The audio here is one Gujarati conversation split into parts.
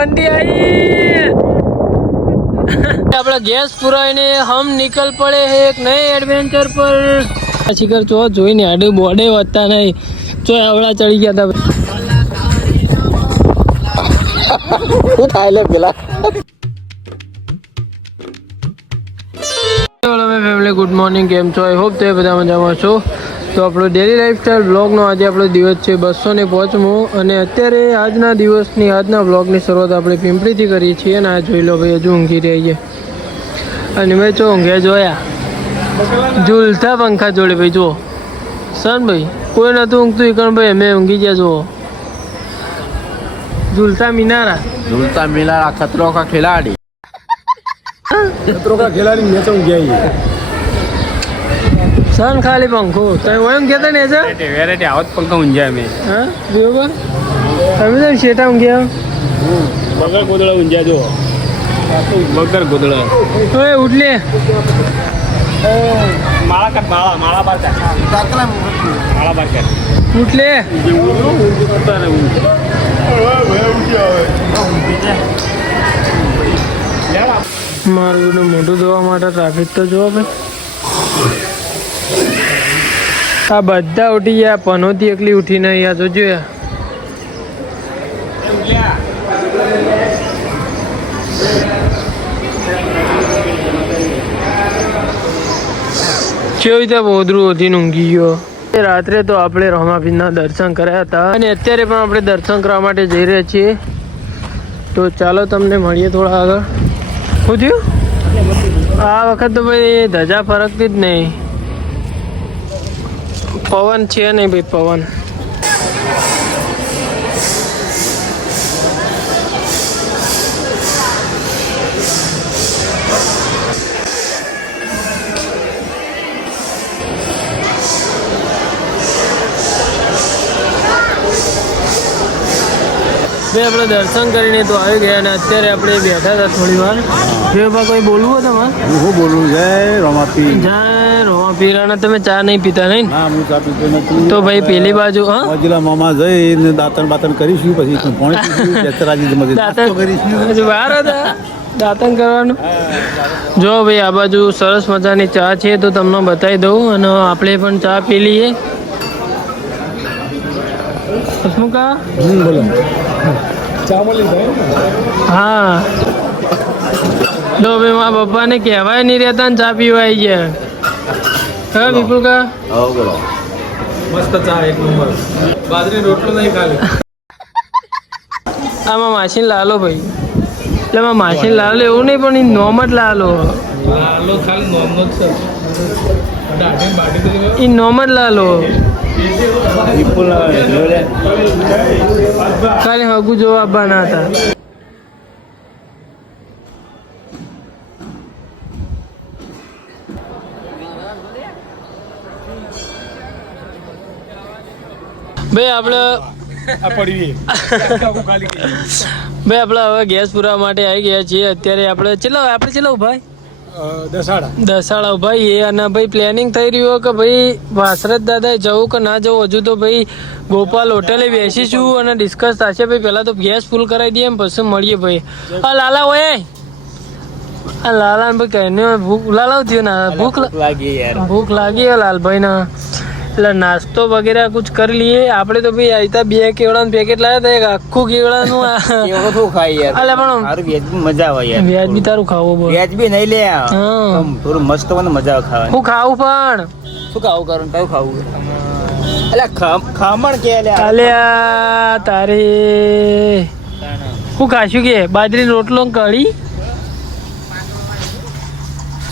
बंटी आई अपना गैस पुराने हम निकल पड़े हैं एक नए एडवेंचर पर। शिखर चो જોઈ ને આડે બોડે વધતા નહીં ચો આવડા ચડી ગયા હતા શું થાય લે પેલા ફેમિલી ગુડ મોર્નિંગ કેમ છો આઈ હોપ તે બધા મજામાં છો। તો આપણો ડેલી લાઈફસ્ટાઈલ બ્લોગનો આજે આપણો દિવસ છે 205મો અને અત્યારે આજના બ્લોગની શરૂઆત આપણે પિંપળીથી કરીએ છીએ અને આ જોઈ લો ભાઈ હજુ ઊંઘી રહી છે અને મેં જો ઊંઘ્યા જોયા ઝૂલતા પંખા જોડે ભાઈ જુઓ સન ભાઈ કોઈ નતું ઊંઘતું ઈકણ ભાઈ અમે ઊંઘી ગયા જુઓ ઝૂલતા મિનારા खतरों का खिलाड़ी મેચ ઊંઘ્યા સન ખાલી પંખો તમે એમ કહેતા ને સર વેરાયટી આવત પંખા ઊંઘ્યા મેં હા બરોબર તમે તો શેટા ઊંઘ્યા બગર ગોદડા ઊંઘ્યા જો બગર ગોદડા ઓય ઉઠલે માળા બાર ઉઠલે મારું મોઢું ધોવા માટે ટ્રાફિક તો જોવો ભાઈ આ બધા ઉઠી ગયા પનોતી એકલી ઉઠી નહીં આ જોજો કેવી રીતે બોધરું હતી ઊંઘી ગયો રાત્રે તો આપણે રોમાપીરના દર્શન કર્યા હતા અને અત્યારે પણ આપણે દર્શન કરવા માટે જઈ રહ્યા છીએ તો ચાલો તમને મળીએ થોડા આગળ શું થયું આ વખત તો ભાઈ ધજા ફરકતી જ નહીં પવન છે નહીં ભાઈ પવન ભાઈ આપણે દર્શન કરીને તો આવી ગયા અને અત્યારે આપણે બેઠા હતા થોડી વાર જો કોઈ બોલવું હોય તમારે હું બોલું જય રોમાપીર પીરાના તમે ચા નહીં પીતા નહીં હા હું ચા પીતો નથી તો ભાઈ પેલી બાજુ હા મોજીલા મામા જઈને દાંતણ કરીશું પછી પાણી પીશું બેતરાજી દાંતણ કરીશું બહાર હતા દાંતણ કરવાનું જો ભાઈ આ બાજુ સરસ મજાની ચા છે તો તમને બતાવી દઉં અને આપણે પણ ચા પી લઈએ હસમુખા બોલો હા તો ભાઈ મારા પપ્પાને કહેવાય નહીં રહેતા ને ચા પીવા આવી ગયા હા વિપુલ કા બોલો મસ્ત ચા એક નંબર બાજરી રોટલો નહીં ખાલી આમાં માસીન લાલો ભાઈ એટલે આમાં માસીન લાલો એવું નહીં પણ એ નોમ જ લાલો લાલો ખાલી નોમનો જ છે દાઢી બાટી તો એ નોમ જ લાલો ખાલી હગુ જોવા આપવાના હતા ભાઈ આપણે ભાઈ આપણે હવે ગેસ પૂરવા માટે આવી ગયા છીએ અત્યારે આપણે ચેલા ભાઈ દસાડા ભાઈ એ અને ભાઈ પ્લાનિંગ થઈ રહ્યું કે ભાઈ વાસરત દાદા જવું કે ના જવું હજુ તો ભાઈ ગોપાલ હોટેલે બેસીશું અને ડિસ્કસ થશે ભાઈ પહેલા તો ગેસ ફૂલ કરાવી દઈએ પછી મળીએ ભાઈ આ લાલા હોય આ લાલા ભાઈ કહીને લાલાવ થયો ના ભૂખ લાગી લાલભાઈ ના એટલે નાસ્તો વગેરે કુછ કરી લઈએ આપણે તો ભાઈ આઈતા 2 કેવડાનું પેકેટ લાવ્યા હતા એક આખું કેવડાનું મજા આવે યાર વ્યાજ બી તારું ખાવું બોલ વ્યાજ બી નહીં લે થોડું મસ્ત મને મજા આવે ખાવાની હું ખાવું પણ શું ખાવું કરું તારું ખાવું અલ્યા ખમણ કે અલ્યા તારે હું ખાશું કે બાજરી રોટલો કઢી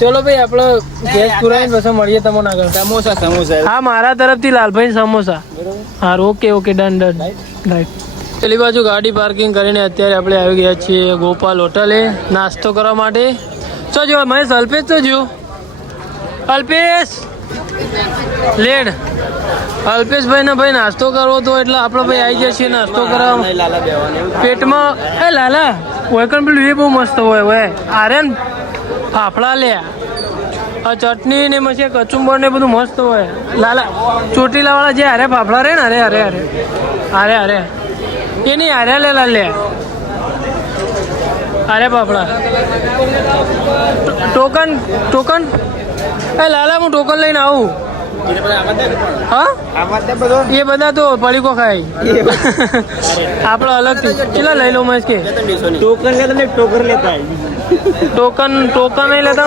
ચલો ભાઈ આપણે ગેસ પુરાઈને પછી મળીએ તમને આગળ સમોસા હા મારા તરફથી લાલભાઈ સમોસા હા ઓકે ડન રાઈટ પેલી બાજુ ગાડી પાર્કિંગ કરીને અત્યારે આપણે આવી ગયા છીએ ગોપાલ હોટલે નાસ્તો કરવા માટે તો જો મહેશ અલ્પેશ તો જો અલ્પેશ લેડ અલ્પેશભાઈ ને ભાઈ નાસ્તો કરવો તો એટલે આપણે ભાઈ આવી જાય છીએ નાસ્તો કરવા પેટમાં એ લાલા ઓયકન પેલું એ બહુ મસ્ત હોય આરે ને ફાફડા લે આ ચટણી ને પછી કચુંબર ને બધું મસ્ત હોય લાલા ચોટીલા વાળા જે હારે ફાફડા રે ને અરે એ નહીં હારે લે અરે બાપડા ટોકન ટોકન એ લાલા હું ટોકન લઈને આવું હા એ બધા તો પડીકો ખાય આપણે અલગથી કેટલા લઈ લો મહેશ કે ટોકન લેતા ને ટોકર લેતા ટોકન નહીં લેતા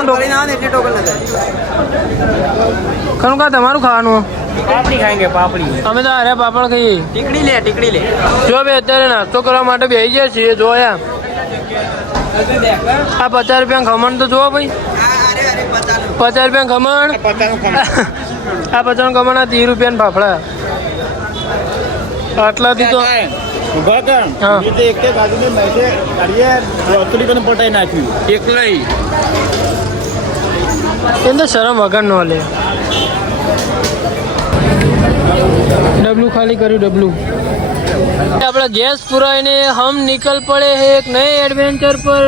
ખરું કા તમારું ખાવાનું પાપડી ખાएंगे પાપડી અમે તો અરે પાપડ ખાઈએ ટીકડી લે જો ભાઈ અત્યારે નાસ્તો કરવા માટે બેસી ગયા છીએ જોયા આ 50 રૂપિયા ખમણ તો જોવો ભાઈ 50 રૂપિયા ખમણ આ 50 ખમણ આ 30 રૂપિયા ફાફડા આટલાથી તો ઉભા કર હા. એ તો એક બાજુ મેસે કાઢીએ રોટલી કરીને પટાઈ નાખ્યું એકલાઈ એમ તો શરમ વગર નો લે ડબલું ખાલી કર્યું ડબલું अपना गैस पुराने हम निकल पड़े हैं एक नए एडवेंचर पर।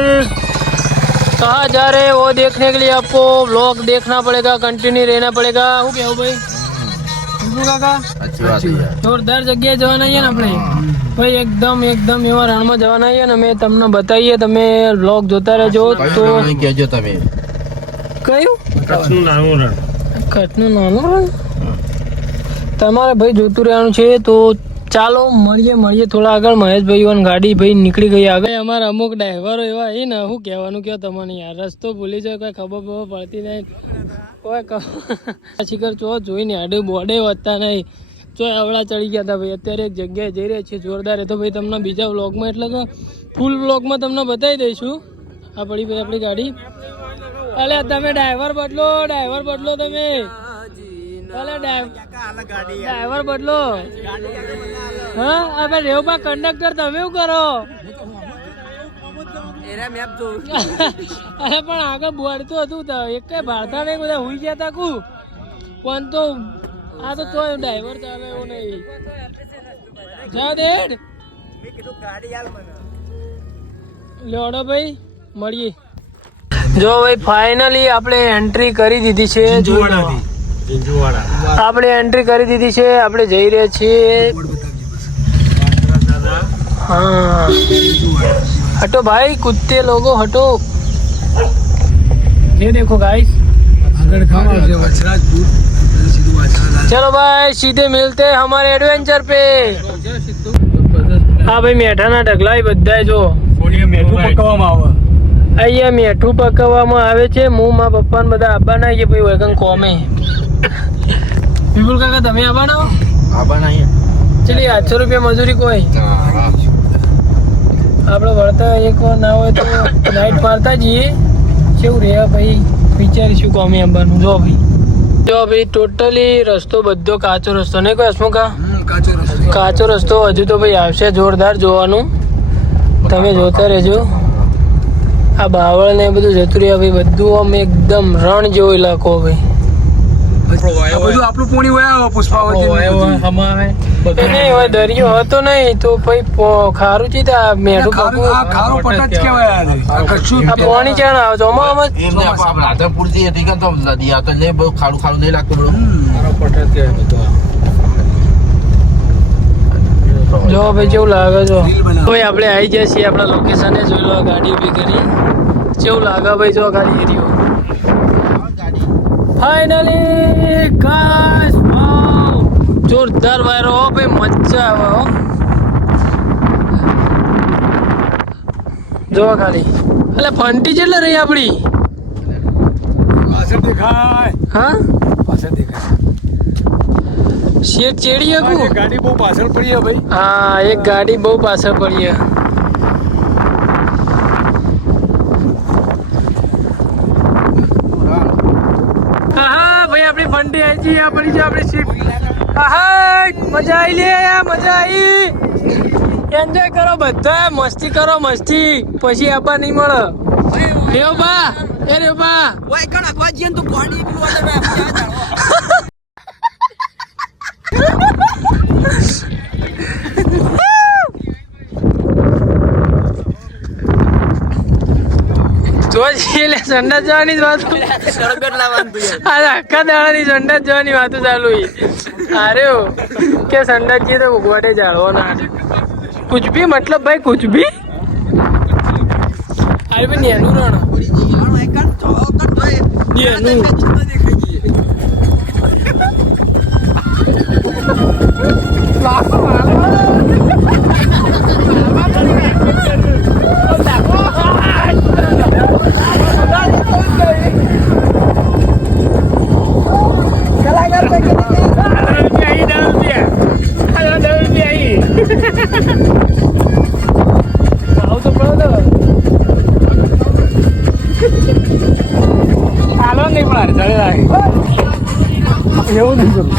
कहाँ जा रहे हैं वो देखने के लिए आपको व्लॉग देखना पड़ेगा, कंटिन्यू रहना पड़ेगा। હું કેવું ભાઈ કાકા જોરદાર જગ્યાએ જવાના છીએ ને આપણે ભાઈ, એકદમ એવા રણમાં જવાના છીએ ને અમે તમને બતાવીએ, તમે વ્લોગ જોતા રહેજો. તો કહેજો તમે કયું કચ્છનું નાનું રણ તમારે ભાઈ જોતું રહેવાનું છે. તો ચાલો મળીએ થોડા આગળ. મહેશભાઈ ગાડી ભાઈ નીકળી ગઈ આગળ. અમારા અમુક ડ્રાઈવરો એવા એ ને શું કહેવાનું કયો તમને યાર, રસ્તો ભૂલી જાય, કોઈ ખબર પડતી નહીં, કોઈ શિખર ચો જોઈને આડે બોડે વધતા નહીં, ચો અવળા ચડી ગયા હતા ભાઈ. અત્યારે એક જગ્યાએ જઈ રહ્યા છીએ જોરદાર. એ તો ભાઈ તમને બીજા વ્લોગમાં એટલે કે ફૂલ વ્લોગમાં તમને બતાવી દઈશું. આ પડી ભાઈ આપણી ગાડી. અલે તમે ડ્રાઈવર બદલો તમે, ડ્રાઈવર બદલો. હા હવે રેવબા કંડક્ટર તમે શું કરો? અરે પણ આગળ બોલતું હતું એક કઈ ભારતા નહીં, બધા હુઈ ગયા હતા કુ પણ તો આ તો ડ્રાઈવર ચાલે એવું નહીં. જા દેડ લેવડો ભાઈ મળીએ. જો ભાઈ ફાઇનલી આપણે એન્ટ્રી કરી દીધી છે. આપણે એન્ટ્રી કરી દીધી છે, આપણે જઈ રહ્યા છીએ. हाँ हटो भाई, कुत्ते लोगो हटो. ये देखो गाइस, चलो भाई सीधे मिलते हैं हमारे एडवेंचर पे. हाँ भाई મેઠાના ઢગલા બધા જો અહીંયા મેઠું પકવવામાં આવે છે. હું મારા પપ્પા ને બધા આવવાના છે ભાઈ વગન કોમે. વિપુલ કાકા તમે આવવાના ચલી 800 રૂપિયા મજૂરી કોઈ આપણે વળતા એક વાર ના હોય તો નાઇટ મારતા જઈએ. કેવું રે ભાઈ વિચારીશું કોમે આવવાનું. જો ભાઈ ટોટલી રસ્તો બધો કાચો રસ્તો નહીં કોઈ હસમુખા કાચો રસ્તો હજુ તો ભાઈ આવશે જોરદાર જોવાનું. તમે જોતા રહેજો. આ બાવળ ને બધું જતું રહ્યા ભાઈ, બધું આમ એકદમ રણ જેવો ઇલાકો ભાઈ. આપણું પોણી હોય પુષ્પાવતી દરિયો હતો નહીં તો ભાઈ ખારું છે મેઠું પાણી ચાણ આવે છો રાધનપુર થી હતી કે તો નદી આ તો લે બહુ ખાડું ખાડું નહીં લાગતું બધું. જો ભાઈ કેવું લાગે છો ભાઈ. આપણે આવી જાય છીએ આપણા લોકેશને. જોઈ લો ગાડી ઉભી કરી, કેવું લાગે ભાઈ. જો ખાલી એરિયો ફાઇનલી ગાઈસ, વાવ જોરદાર વાયરો હો ભાઈ, મજા આવે હો. જો ખાલી એટલે ફંટી જેટલે રહી આપડી હા શેઠ ચેડી હકું. ગાડી બહુ પાછળ પડી ભાઈ. હા એક ગાડી બહુ પાછળ પડી. હા ભાઈ આપણી ફંટી આવી છે, આપણી જો આપણી સીટ. હા મજા આવી લે, મજા આવી. એન્જોય કરો બધા, મસ્તી કરો મસ્તી, પછી આપવા નહીં મળે. રેવબા એ રેવબા સંડાસ જવાની જ વાત, આખા દાડાની સંડાસ જવાની વાતો ચાલુ. અરે કે સંડાસ જઈએ તો ઉગવાટે જાળવો ના, कुछ भी मतलब भाई कुछ भी. નેનું રણ નેનું એવું નહીં કરું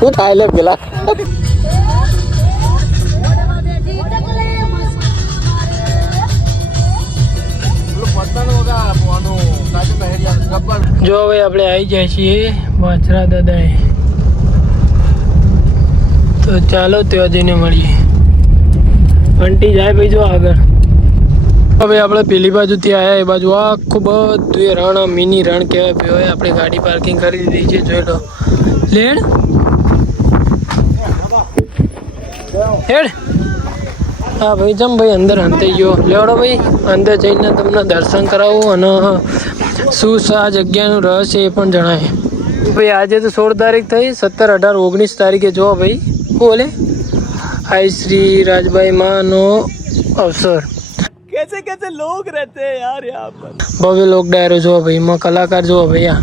શું થાય લે પેલા જો હવે આપણે આવી જાય છીએ વાછરા દાદાએ તો ચાલો ત્યાં જઈને મળીએ ઘંટી જાય ભાઈ જો આગળ હવે આપણે પેલી બાજુથી આવ્યા એ બાજુ આખું બધું એ રણ મિની રણ કહેવાય ભાઈ હોય આપણે ગાડી પાર્કિંગ કરી દીધી છે જોઈ લો લેડ હેડ હા ભાઈ જમ ભાઈ અંદર હંતાઈ ગયો લેવડો ભાઈ અંદર જઈને તમને દર્શન કરાવું અને શું આ જગ્યાનું રહસ્ય એ પણ જણાય ભાઈ આજે તો 16 તારીખ થઈ 17, 18, 19 તારીખે જો ભાઈ શું બોલે આઈ શ્રી રાજભાઈ માનો અવસર कैसे कैसे लोग रहते हैं यार यहाँ पर भव्य लोक ડાયરો જો ભાઈ માં કલાકાર જો ભાઈ આ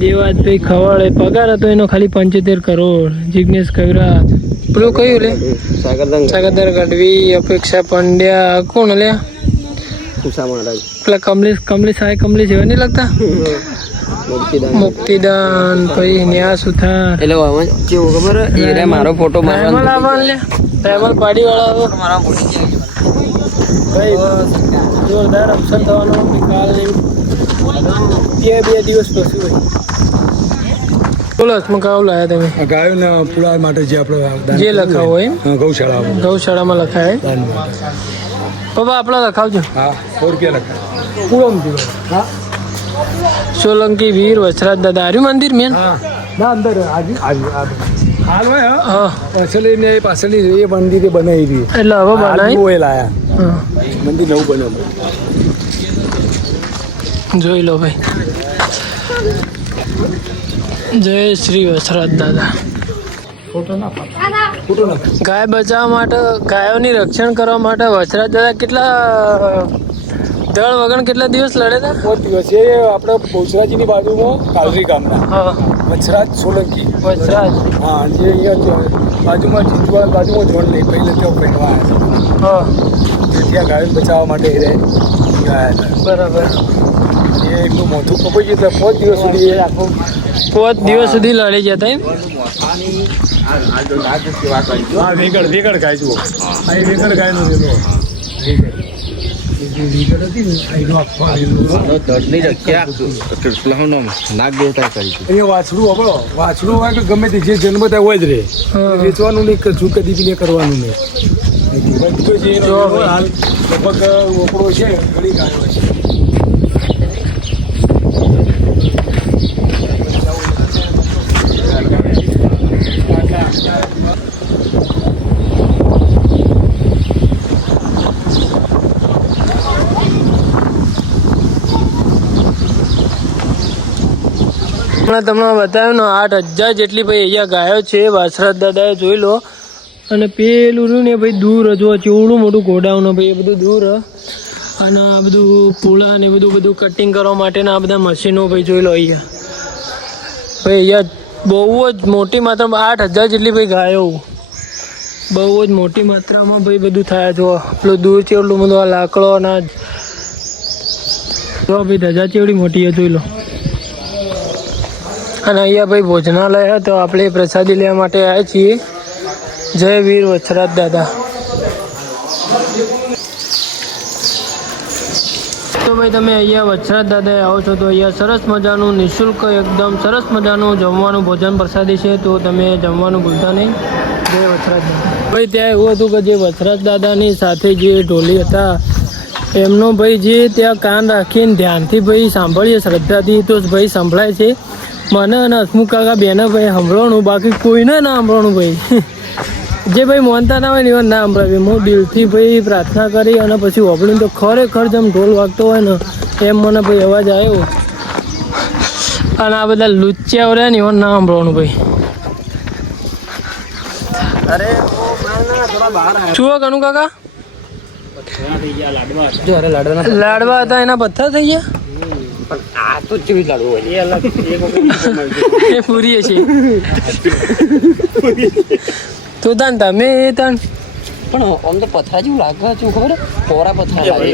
દેવાજભાઈ ખવાડે પગાર હતો એનો ખાલી 75 કરોડ જિગ્નેશ કવિરાજ પેલું કયું લે સાગરદાર ગઢવી અપેક્ષા પંડ્યા કોણ લે પેલા કમલેશ એવા નહીં લાગતા મુક્તિદાન પછી ન્યા સુથાર એટલે કેવું ખબર એ મારો ફોટો તહેમલ પાડી વાળા ભાઈ જોરદાર અવસર થવાનો કાલની 2 દિવસ પછી ભાઈ બોલો કાવ લાયા તમે ગાયોના પુરા માટે જે આપણે જે લખાવો એમ ગૌશાળામાં લખાય બાબા આપણે લખાવજો હા 100 રૂપિયા લખાય પૂરમ હા સોલંકી વીર વચરાજ દાદા આર્યું મંદિર મેન ના અંદર હાલ હોય હા પાછળ ને પાછળની એ મંદિરે બનાવી એટલે હવે બનાવી લાયા મંદિર નવું બન્યું જોઈ લો ભાઈ જય શ્રી વસરાજ દાદા ગાય બચાવવા માટે ગાયોની રક્ષણ કરવા માટે વસરાજ દાદા કેટલા દળ વગર કેટલા દિવસ લડે હતા 5 દિવસ એ આપણે બહુચરાજીની બાજુમાં કાલરી ગામના હા વચરાજ સોલંકી વસરાજ હા જે અહીંયા બાજુમાં ચિંચવાડ બાજુમાં જોડ નહીં પહેલે ત્યાં પહેરવા આવ્યા હા તે ત્યાં ગાયો બચાવવા માટે એ ગયા હતા બરાબર એ એટલું મોટું કપાઈ ગયું એટલે 5 દિવસ સુધી એ આખું 5 દિવસ સુધી લડી જતા એમ હા વેગળ ગાય જુઓ આ વેગળ ગાયનું વેગળ હતી ને એનો આખો નાગ દેવતા કરી અહીંયા વાછડું આપણો વાછડું હોય કે ગમે તે જે જન્મ થાય હોય જ રહે વેચવાનું નહીં કશું કદી બી કરવાનું નહીં હાલ લગભગ ઓપડો છે ઘણી ગાયો છે તમને બતાવ્યું ને 8,000 જેટલી ભાઈ અહીંયા ગાયો છે વાસરાજ દાદાએ જોઈ લો અને પેલું રહ્યું ને ભાઈ દૂર જો ચેવડું મોટું ગોડાઉન ભાઈ એ બધું દૂર અને આ બધું પૂળા ને બધું કટિંગ કરવા માટેના આ બધા મશીનો ભાઈ જોઈ લો અહીંયા ભાઈ અહીંયા બહુ જ મોટી માત્રામાં 8,000 જેટલી ભાઈ ગાયો બહુ જ મોટી માત્રામાં ભાઈ બધું થાય જો પેલું દૂર ચેવડું બધું આ લાકડો ના જો ભાઈ ધજા ચેવડી મોટી જોઈ લો અને અહીંયા ભાઈ ભોજનાલય તો આપણે પ્રસાદી લેવા માટે આવ્યા છીએ જય વીર વચરાજ દાદા તો ભાઈ તમે અહીંયા વચરાજ દાદાએ આવો છો તો અહીંયા સરસ મજાનું નિઃશુલ્ક એકદમ સરસ મજાનું જમવાનું ભોજન પ્રસાદી છે, તો તમે જમવાનું ભૂલતા નહીં. જય વચરાજ દાદા. ભાઈ ત્યાં એવું હતું કે જે વચરાજ દાદાની સાથે જે ઢોલી હતા એમનો ભાઈ જે ત્યાં કાન રાખીને ધ્યાનથી ભાઈ સાંભળીએ શ્રદ્ધાથી તો ભાઈ સંભળાય છે. મને અને હસમુખ કાકા બેને ભાઈ સાંભળવાનું, બાકી કોઈને ના સાંભળવાનું ભાઈ. જે ભાઈ માનતા ના હોય ને એવા ના સંભળાવે. હું દિલથી ભાઈ પ્રાર્થના કરી અને પછી વાપરીને તો ખરેખર જેમ ઢોલ વાગતો હોય ને એમ મને ભાઈ અવાજ આવ્યો. અને આ બધા લુચ્યા રહ્યા ને એવા ના સાંભળવાનું ભાઈ. શું કનું કાકા? લાડવા હતા એના પથ્થર થઈ ગયા. આ તો કેવી લાડુ હોય એ અલગ એ પૂરી છે તો તાન તમે એ તાન પણ આમ તો પથરા જેવું લાગે છે ખબર કોરા પથરા લાગે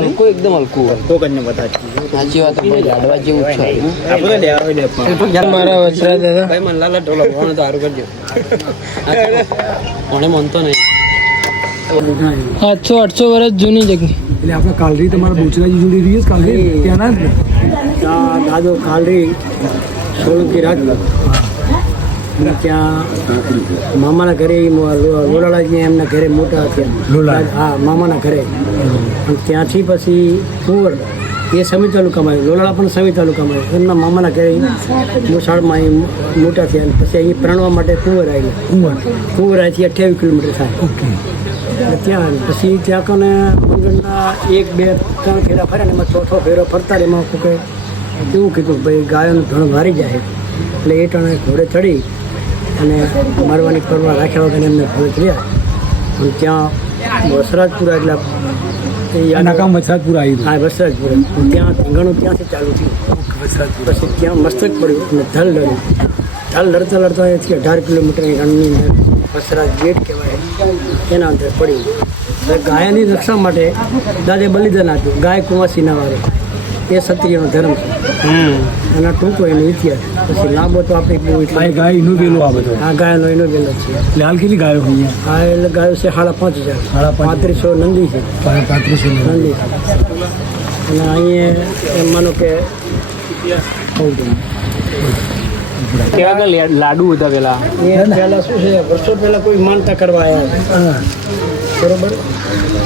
હલકો એકદમ હલકું સાચી વાત ભાઈ લાડવા જેવું છે મારા વચરા દાદા ભાઈ મનલાલા ઢોલો ભણો તો સારું કરજો મને મનતો નહીં 700-800 વર્ષ જૂની જગ્યા. એટલે આપણે કાલરી તમારા બોચરાજી જોડી રહીએ કાલરી ત્યાંના જ ને ત્યાં દાદો કાલરી સોલંકી રાજપૂત ત્યાં મામાના ઘરે લોલાળાજી એમના ઘરે મોટા હતા. હા મામાના ઘરે. અને ત્યાંથી પછી કુંવર એ સમી તાલુકામાં લોલાળા પણ સમી તાલુકામાં એમના મામાના ઘરે મોસાળમાં એ મોટા થયા. પછી અહીં પરણવા માટે કુંવર આવેલા. કુંવર અહીંથી 28 કિલોમીટર થાય. ત્યાં પછી ત્યાં કને મંગળના 1, 2, 3 ફેરા ફર્યા ને એમાં ચોથો ફેરો ફરતા એમાં કોઈ એવું કીધું ભાઈ ગાયોનું ધણ મારી જાય એટલે એ ટાણે ઘોડે ચડી અને મારવાની કરવા રાખ્યા વગર એમને ઘોડે ચડ્યા. અને ત્યાં વસરાજપુરા એટલે નાકામ વસરાજપુરા આવી. હા વસરાજપુરા. ત્યાં ધીંગાણું ત્યાંથી ચાલુ થયું. પછી ત્યાં મસ્તક પડ્યું અને ધલ લડ્યું. ધલ લડતા લડતા અહીંથી 18 કિલોમીટરની રણની અંદર વસરાજ ગેટ કહેવાય એના અંદર પડી. ગાયની રક્ષા માટે દાદે બલિદાન આપ્યું. ગાય કુંવાસી ના વારે એ ક્ષત્રિયનો ધર્મ છે. એના ટૂંકો એનો ઇતિહાસ. પછી લાંબો તો આપણે બહુ ગાય એનો વેલો આ બધો. હા ગાયનો એનો વેલો છે. એટલે હાલ કેટલી ગાયો હોય? હા એટલે ગાયો છે 5,500. 3500 નંદી છે. 3500 નંદી છે. અને અહીંયા એમ માનો કે લાડુ હતા પેલા પહેલા શું છે વર્ષો પહેલા કોઈ માનતા કરવા આવ્યા બરોબર.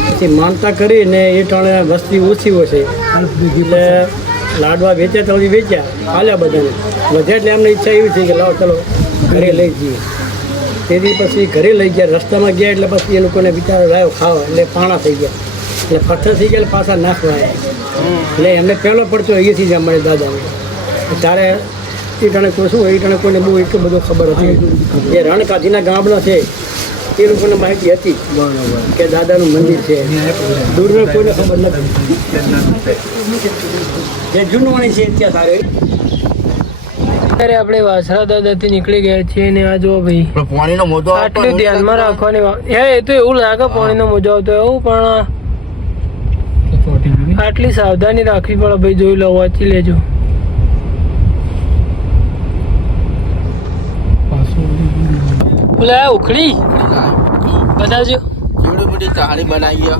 પછી માનતા કરીને એ ટાણે વસ્તી ઓછી હોય છે એટલે લાડવા વેચ્યા તો વેચ્યા હાલ્યા બધાને વધ્યા એટલે એમને ઈચ્છા એવી થઈ કે લાવો ચલો ઘરે લઈ જઈએ. તેથી પછી ઘરે લઈ ગયા. રસ્તામાં ગયા એટલે પછી એ લોકોને વિચારો લાવ્યો ખાવા એટલે પાણા થઈ ગયા એટલે પથ્થર થઈ ગયા એટલે પાછા નાખવા આવ્યા. એટલે એમને પહેલો પડતો અહીંથી જ મળે દાદાને. ત્યારે એ ટાણે કોઈ શું એ ટાણે કોઈને બહુ એટલું બધું ખબર હતી. એ રણકાંધીના ગામડા છે એ લોકોને માહિતી હતી કે દાદાનું મંદિર છે. દૂરનું કોઈને ખબર નથી. જે જૂનવાણી છે ત્યાં સારું. અત્યારે આપણે વાસરા દાદાથી નીકળી ગયા છીએ ને આ જો ભાઈ પાણીનો મોજો આટલું ધ્યાનમાં રાખવાની વાત. એ તો એવું લાગે પાણીનો મોજો આવતો એવું, પણ આટલી સાવધાની રાખવી પડે ભાઈ. જોઈ લો, વાંચી લેજો. બોલા ઉખડી બતાવજો. એવડી મોટી કહાણી બનાવી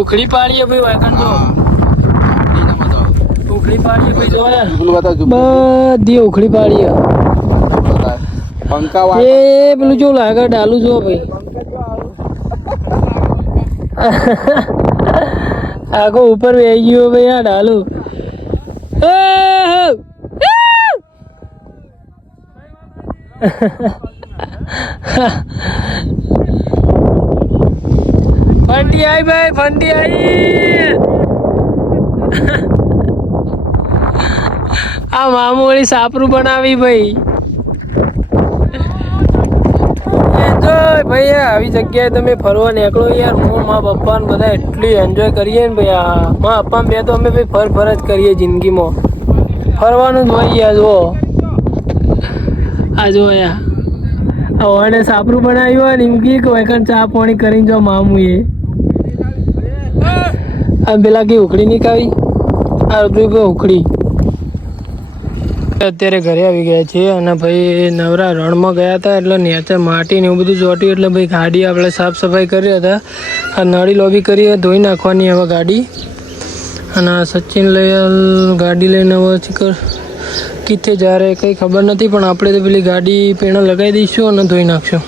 ઉખડી પાડીએ ભાઈ વાયકણ તો ઉખડી પાડીએ ભાઈ જોયા બધી ઉખડી પાડીએ. એ પેલું જો લાગે ડાલું જો ભાઈ આખો ઉપર બેસી ગયો ભાઈ આ ડાલું. ફંડી આવી ભાઈ, ફંડી આવી. આ મામૂલી સાપરું બનાવી ભાઈ. એન્જોય ભાઈ, આવી જગ્યાએ તમે ફરવા નીકળો યાર. હું મા પપ્પા ને બધા એટલી એન્જોય કરીએ ને ભાઈ. આ મા પપ્પા બે તો અમે ભાઈ ફર જ કરીએ જિંદગીમાં. ફરવાનું જ હોય યાર. જુઓ આ જો યાર અને સાપરું બનાવ્યું હોય ને એમ કે વૈકણ ચા પાણી કરીને જો મામું એ આમ પેલા કે ઉખડી નહીં ખાવી. આ ઉખડી અત્યારે ઘરે આવી ગયા છીએ અને ભાઈ નવરા રણમાં ગયા હતા એટલે નેચર માટી ને એવું બધું ચોટ્યું એટલે ભાઈ ગાડી આપણે સાફ સફાઈ કરી હતા. આ નળી લોબી કરી ધોઈ નાખવાની હવે ગાડી. અને આ સચિન લયાલ ગાડી લઈને હવે ચીકર કિથે જા રહે કંઈ ખબર નથી, પણ આપણે તો પેલી ગાડી પેણા લગાવી દઈશું અને ધોઈ નાખશું.